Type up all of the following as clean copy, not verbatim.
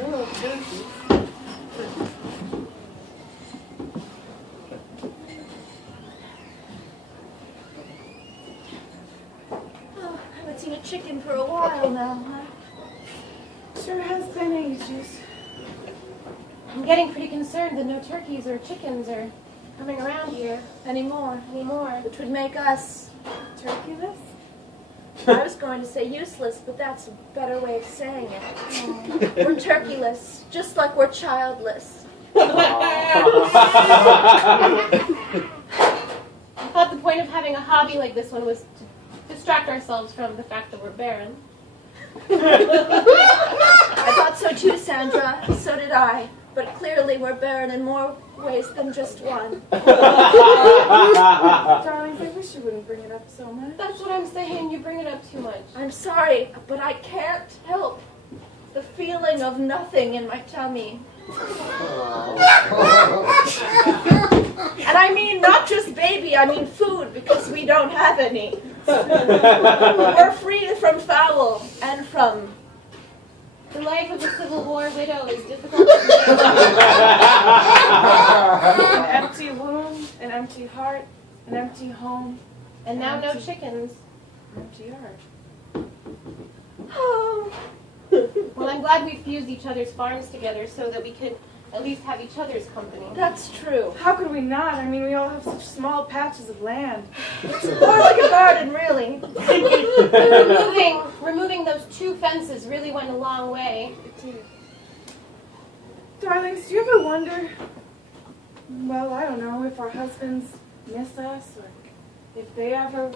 No, turkey. Oh, I haven't seen a chicken for a while now, huh? Sure has been ages. I'm getting pretty concerned that no turkeys or chickens are coming around here anymore. Which would make us Turkeyless? I was going to say useless, but that's a better way of saying it. We're turkeyless, just like we're childless. I thought the point of having a hobby like this one was to distract ourselves from the fact that we're barren. I thought so too, Sandra. So did I. But clearly we're barren in more ways than just one. Darlings, I wish you wouldn't bring it up so much. That's what I'm saying. You bring it up too much. I'm sorry, but I can't help the feeling of nothing in my tummy. And I mean not just baby, I mean food, because we don't have any. We're free from fowl and from... The life of a Civil War widow is difficult to An empty womb, an empty heart, an empty home, and now no chickens. an empty yard. Oh. Well, I'm glad we fused each other's farms together so that we could at least have each other's company. That's true. How could we not? I mean, we all have such small patches of land. It's more like a garden, really. Removing those 2 fences really went a long way. Darlings, do you ever wonder, well, I don't know, if our husbands miss us, or if they ever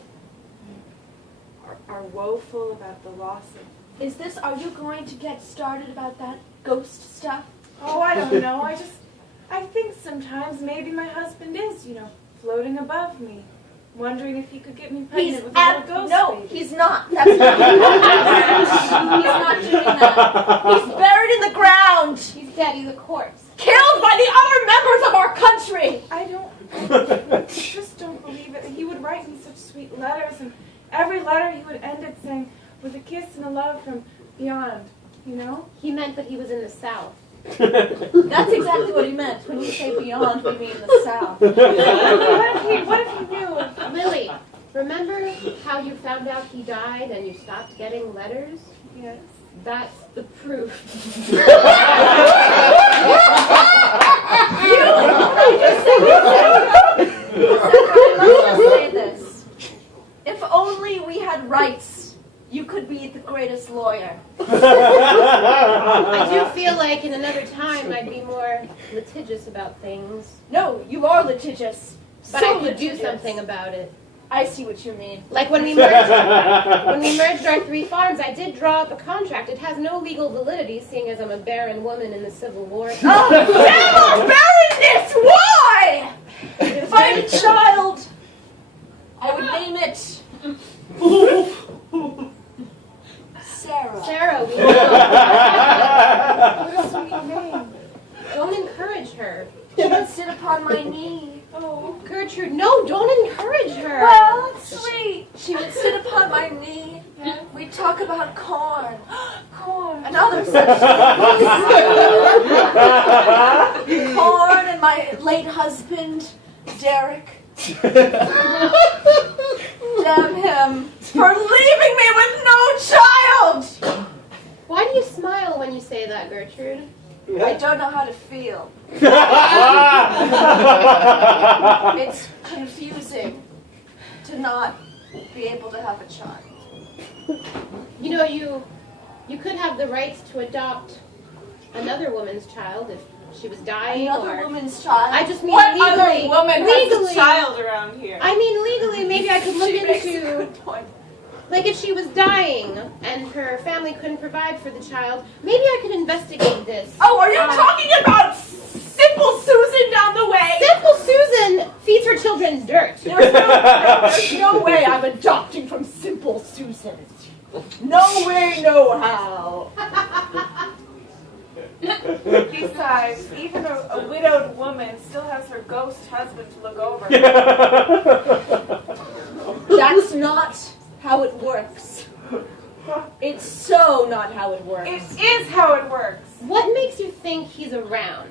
are woeful about the loss of... Are you going to get started about that ghost stuff? Oh, I don't know. I think sometimes maybe my husband is, floating above me, wondering if he could get me pregnant with a little ghost baby. He's not. That's not He's not doing that. He's buried in the ground. He's dead. He's a corpse. Killed by the other members of our country. I just don't believe it. He would write me such sweet letters, and every letter he would end it saying, with a kiss and a love from beyond, He meant that he was in the South. That's exactly what he meant. When you say beyond, we mean the South. What if he knew? Lily, remember how you found out he died and you stopped getting letters? Yes. That's the proof. Let me say this. If only we had rights, you could be the greatest lawyer. I do feel like in another time I'd be more litigious about things. No, you are litigious. But So I could do litigious. something about it. I see what you mean. Like when we merged our 3 farms, I did draw up a contract. It has no legal validity, seeing as I'm a barren woman in the Civil War. Oh, damn barrenness! Why? If I had a child, I would name it Sarah. Sarah, we What a sweet name. don't encourage her. She would sit upon my knee. Oh. Gertrude, no, don't encourage her. Well, it's sweet. She would sit upon my knee. We'd talk about corn. Corn. And other such things. Corn and my late husband, Derek. Damn him for leaving me with no child! Why do you smile when you say that, Gertrude? I don't know how to feel. It's confusing to not be able to have a child. You know, you could have the rights to adopt another woman's child if she was dying. Another or woman's child? I just mean What legally. other woman legally, has a child around here? I mean, legally, maybe I could look She makes a into, good point. like if she was dying and her family couldn't provide for the child, maybe I could investigate this. Oh, are you talking about Simple Susan down the way? Simple Susan feeds her children dirt. There's no way I'm adopting from Simple Susan. No way, no how. Besides, even a widowed woman still has her ghost husband to look over. That's not how it works. It's so not how it works. It is how it works. What think he's around?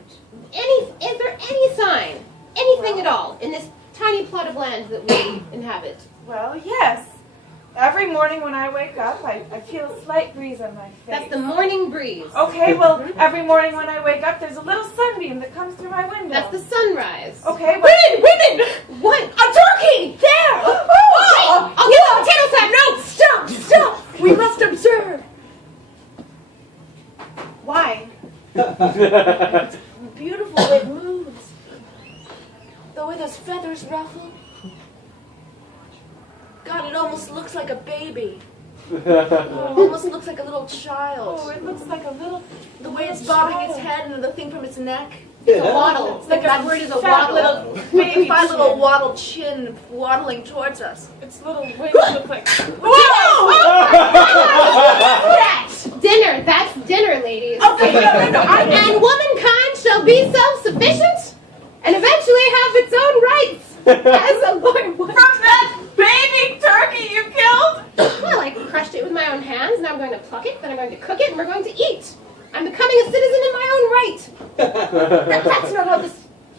Is there any sign, anything at all, in this tiny plot of land that we inhabit? Well, yes. Every morning when I wake up, I feel a slight breeze on my face. That's the morning breeze. Okay, well, every morning when I wake up, there's a little sunbeam that comes through my window. That's the sunrise. Okay, well, Women! What? A turkey! There! Oh, I'll get the potato sack! No! Stop! We must observe. Why? It's beautiful the way it moves. The way those feathers ruffle. God, it almost looks like a baby. Almost looks like a little child. oh, it looks like a little... The way it's bobbing its head and the thing from its neck. It's a waddle. It's like that a word is a fat waddle. little With baby my little chin. waddled chin waddling towards us. Its little wings look like... Dinner. That's dinner, ladies. Okay, no. And womankind shall be self-sufficient and eventually have its own rights. As a lord would. From that baby turkey you killed? Well, I crushed it with my own hands. Now I'm going to pluck it, then I'm going to cook it, and we're going to eat. I'm becoming a citizen in my own right. That's not how this...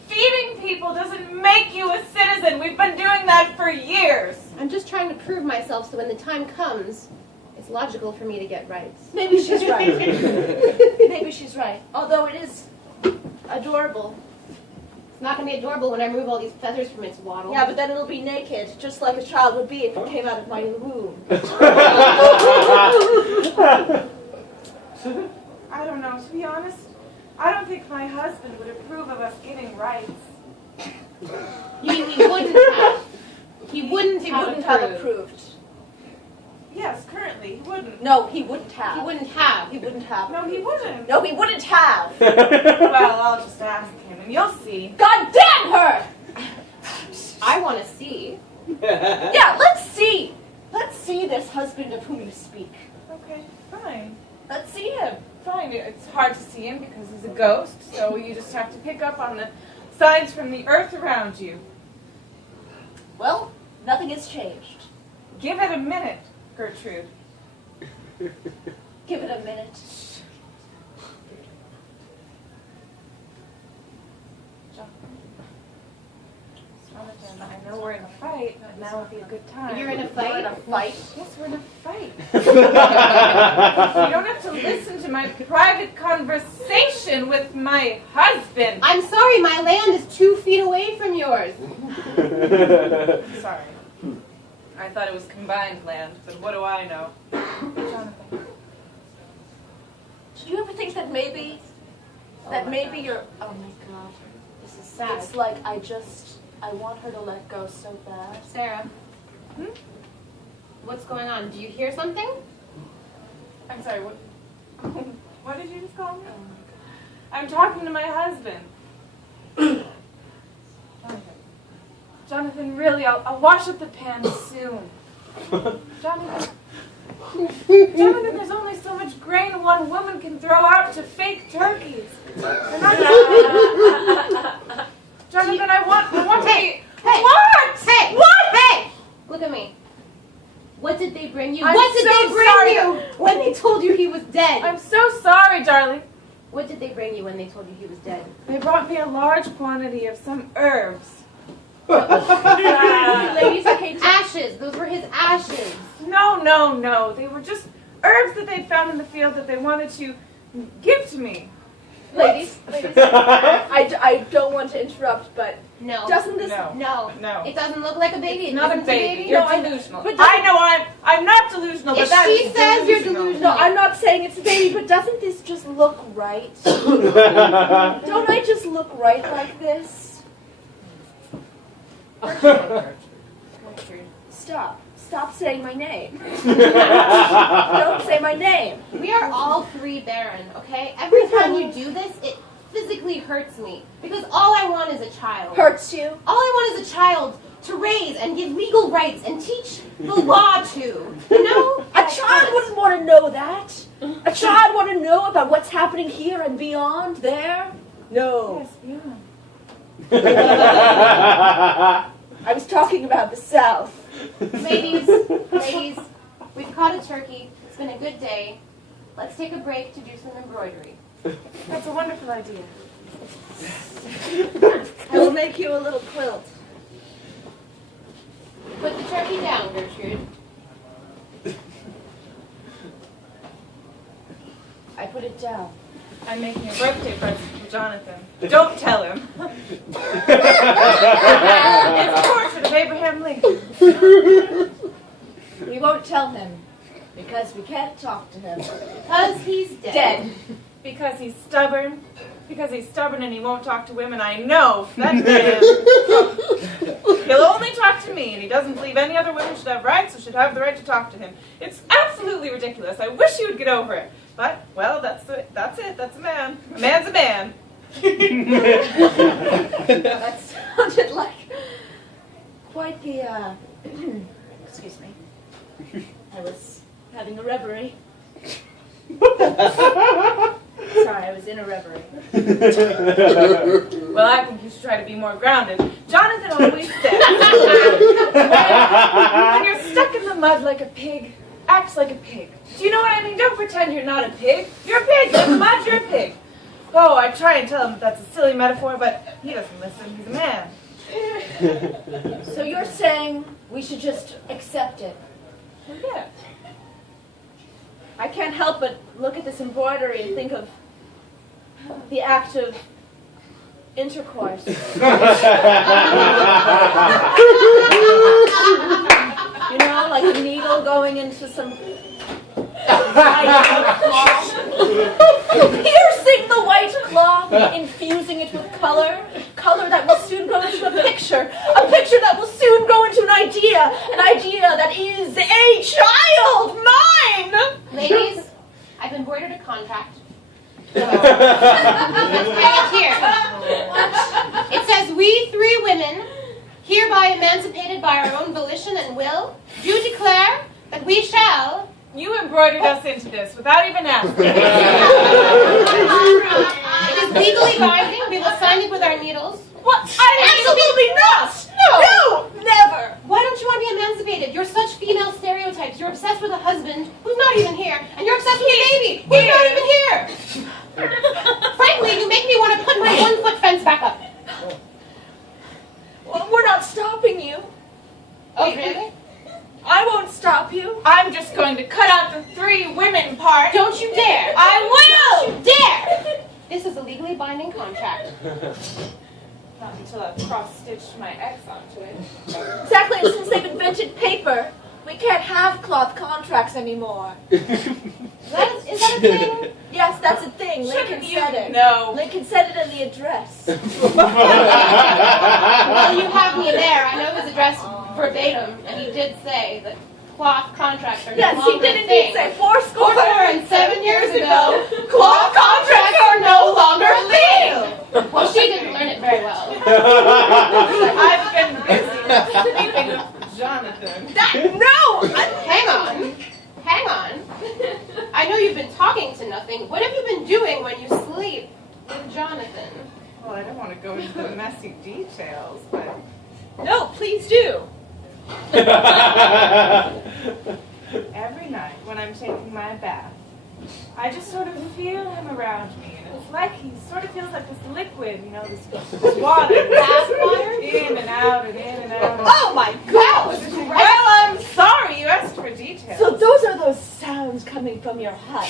Feeding people doesn't make you a citizen. We've been doing that for years. I'm just trying to prove myself so when the time comes, it's logical for me to get rights. Maybe she's right. Maybe she's right. Although it is adorable. It's not going to be adorable when I remove all these feathers from its waddle. Yeah, but then it'll be naked, just like a child would be if it came out of my womb. I don't know. To be honest, I don't think my husband would approve of us getting rights. You mean he wouldn't have? He wouldn't have approved. approved. Yes, currently, he wouldn't. No, he wouldn't have. He wouldn't have. He wouldn't have. No, he wouldn't. No, he wouldn't have. Well, I'll just ask him, and you'll see. God damn her! I want to see. Yeah, let's see. Let's see this husband of whom you speak. Okay, fine. Let's see him. Fine. It's hard to see him because he's a ghost, so you just have to pick up on the signs from the earth around you. Well, nothing has changed. Give it a minute, Gertrude. Give it a minute. Jonathan, I know we're in a fight, but now would be a good time. You're in a We're fight? in a fight. Yes, we're in a fight. You don't have to listen to my private conversation with my husband. I'm sorry, my land is 2 feet away from yours. Sorry. I thought it was combined land, but what do I know? Jonathan. Did you ever think that maybe, you're, oh my God, This is sad. it's like I want her to let go so bad. Sarah. What's going on? Do you hear something? I'm sorry, what? What did you just call me? I'm talking to my husband. Jonathan, really, I'll wash up the pans soon. Jonathan, there's only so much grain one woman can throw out to fake turkeys. And Jonathan, I want to be... Hey! What? Hey! What? Hey! Look at me. What did they bring you? I'm What did so they bring sorry. you when they told you he was dead? I'm so sorry, darling. What did they bring you when they told you he was dead? They brought me a large quantity of some herbs. Ladies, okay, Ashes. Those were his ashes. No. They were just herbs that they found in the field that they wanted to give to me. ladies, I don't want to interrupt, but No. doesn't this... No. It doesn't look like a baby. It's It not a isn't baby. baby. You're No, I know. delusional. But I know I'm not delusional, but If that she is says you're delusional. No, I'm not saying it's a baby, but doesn't this just look right? Don't I just look right like this? Stop saying my name. Don't say my name. We are all 3 barren, okay? Every time you do this, it physically hurts me. Because all I want is a child. Hurts you? All I want is a child to raise and give legal rights and teach the law to. You know? A child wouldn't want to know that. A child want to know about what's happening here and beyond there? No. Yes, yeah. I was talking about the South. Ladies, we've caught a turkey. It's been a good day. Let's take a break to do some embroidery. That's a wonderful idea. I will make you a little quilt. Put the turkey down, Gertrude. I put it down. I'm making a birthday present for Jonathan. Don't tell him. It's a portrait of Abraham Lincoln. We won't tell him because we can't talk to him. Because he's dead. Dead. Because he's stubborn. Because he's stubborn and he won't talk to women. I know that man. He'll only talk to me, and he doesn't believe any other women should have rights or should have the right to talk to him. It's absolutely ridiculous. I wish you would get over it. But, well, that's it. That's a man. A man's a man. That sounded like quite the, excuse me. I was having a reverie. Sorry, I was in a reverie. Well, I think you should try to be more grounded. Jonathan always says, when you're stuck in the mud like a pig, act like a pig. Do you know what I mean? Don't pretend you're not a pig. You're a pig. You're in the mud, you're a pig. Oh, I try and tell him that that's a silly metaphor, but he doesn't listen. He's a man. So you're saying we should just accept it? Well, yeah. I can't help but look at this embroidery and think of the act of intercourse. You know, like a needle going into some white cloth. Piercing the white cloth, infusing it with color that will soon go into a picture that will soon go into an idea that is a child, mine! Ladies, I've embroidered a contract. Let's hang it here. It says, we three women, hereby emancipated by our own volition and will, do declare that we shall... You embroidered us into this without even asking. It is legally binding. We will sign it with our needles. What? Absolutely not! No, never! Why don't you want to be emancipated? You're such female stereotypes. You're obsessed with a husband who's not even here, and you're obsessed with a baby who's not even here. Frankly, you make me want to put my 1-foot fence back up. Well, we're not stopping you. Oh, really? I won't stop you. I'm just going to cut out the 3 women part. Don't you dare! I will! Don't you dare! This is a legally binding contract. Not until I've cross-stitched my X onto it. Exactly, and since they've invented paper, we can't have cloth contracts anymore. Is that a thing? Yes, that's a thing. Shouldn't Lincoln you said it. know? Lincoln said it in the address. Well, you have me there. I know his address verbatim, and he did say that cloth contracts are no Yes, he longer did a indeed thing. say 407 years ago, cloth contracts are no longer a thing. Well, she didn't learn it very well. I've been busy sleeping with Jonathan. Hang on. I know you've been talking to nothing. What have you been doing when you sleep with Jonathan? Well, I don't want to go into the messy details, but... No, please do. Every night when I'm taking my bath, I just sort of feel him around me, and it's like he sort of feels like this liquid, you know, this water. Bath water? In and out and in and out. Oh my God! Well, I'm sorry you asked for details. So those are those sounds coming from your hut.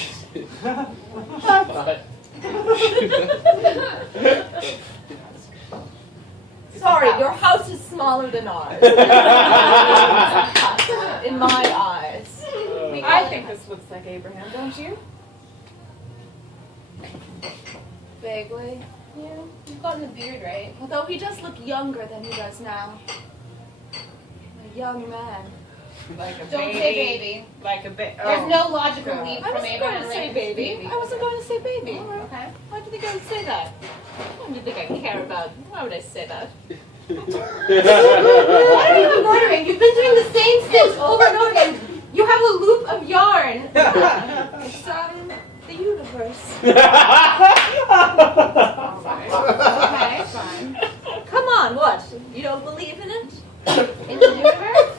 Sorry, your house is smaller than ours. In my eyes. I think this looks like Abraham, don't you? Vaguely. Yeah, you've gotten the beard right. Although he does look younger than he does now. A young man. Like a Don't say baby. Like a baby. There's no logical leap I from wasn't Abraham going to say Lincoln's baby. I wasn't going to say baby. Okay. Why do you think I would say that? Why do you think I care about? Why would I say that? What are you embroidering? You've been doing the same stitch over and over again. You have a loop of yarn. It's the universe. Okay. Fine. Come on, what? You don't believe in it? In the universe?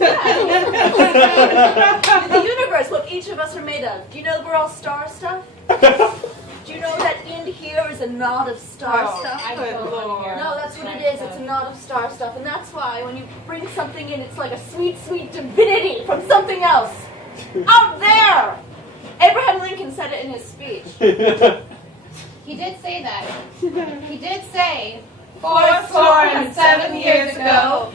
In the universe, what each of us are made of. Do you know we're all star stuff? Do you know that in find here is a knot of star stuff. I Good don't Lord. want to hear. No, that's what it is. It's a knot of star stuff. And that's why when you bring something in, it's like a sweet, sweet divinity from something else. Out there! Abraham Lincoln said it in his speech. He did say that. He did say 407 years ago,